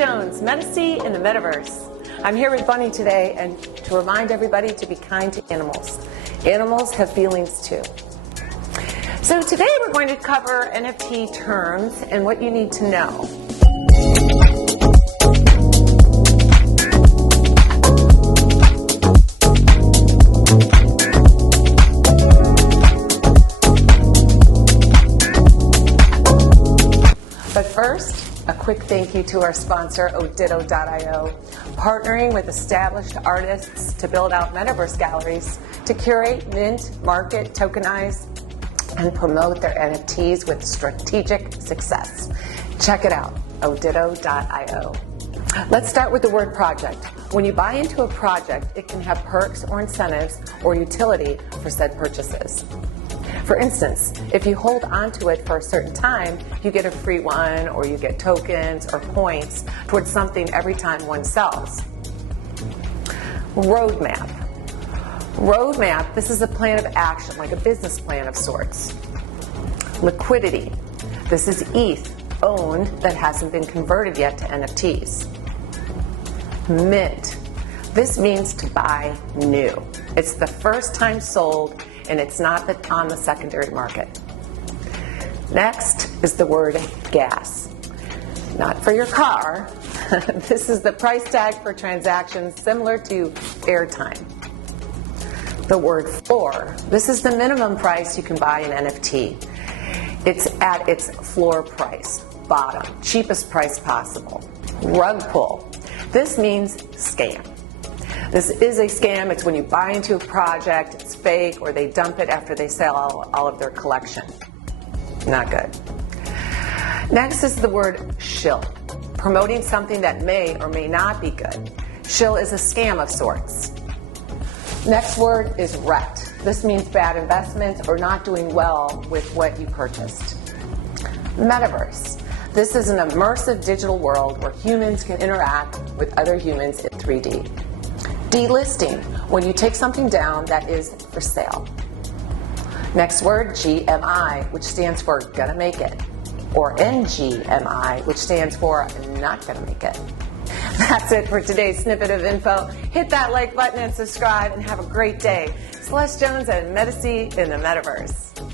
Jones, Medicine in the Metaverse. I'm here with Bunny today and to remind everybody to be kind to animals. Animals have feelings too. So today we're going to cover NFT terms and what you need to know. But first, a quick thank you to our sponsor, Oditto.io, partnering with established artists to build out Metaverse galleries to curate, mint, market, tokenize, and promote their NFTs with strategic success. Check it out, Oditto.io. Let's start with the word project. When you buy into a project, it can have perks or incentives or utility for said purchases. For instance, if you hold onto it for a certain time, you get a free one or you get tokens or points towards something every time one sells. Roadmap. Roadmap, this is a plan of action, like a business plan of sorts. Liquidity. This is ETH owned that hasn't been converted yet to NFTs. Mint. This means to buy new. It's the first time sold and it's not on the secondary market. Next is the word gas. Not for your car. This is the price tag for transactions similar to airtime. The word floor. This is the minimum price you can buy an NFT. It's at its floor price, bottom, cheapest price possible. Rug pull. This means scam. This is a scam. It's when you buy into a project, it's fake, or they dump it after they sell all of their collection. Not good. Next is the word shill, promoting something that may or may not be good. Shill is a scam of sorts. Next word is wrecked. This means bad investment or not doing well with what you purchased. Metaverse. This is an immersive digital world where humans can interact with other humans in 3D. Delisting, when you take something down that is for sale. Next word, GMI, which stands for gonna make it, or NGMI, which stands for not gonna make it. That's it for today's snippet of info. Hit that like button and subscribe and have a great day. Celeste Jones and Medicine in the Metaverse.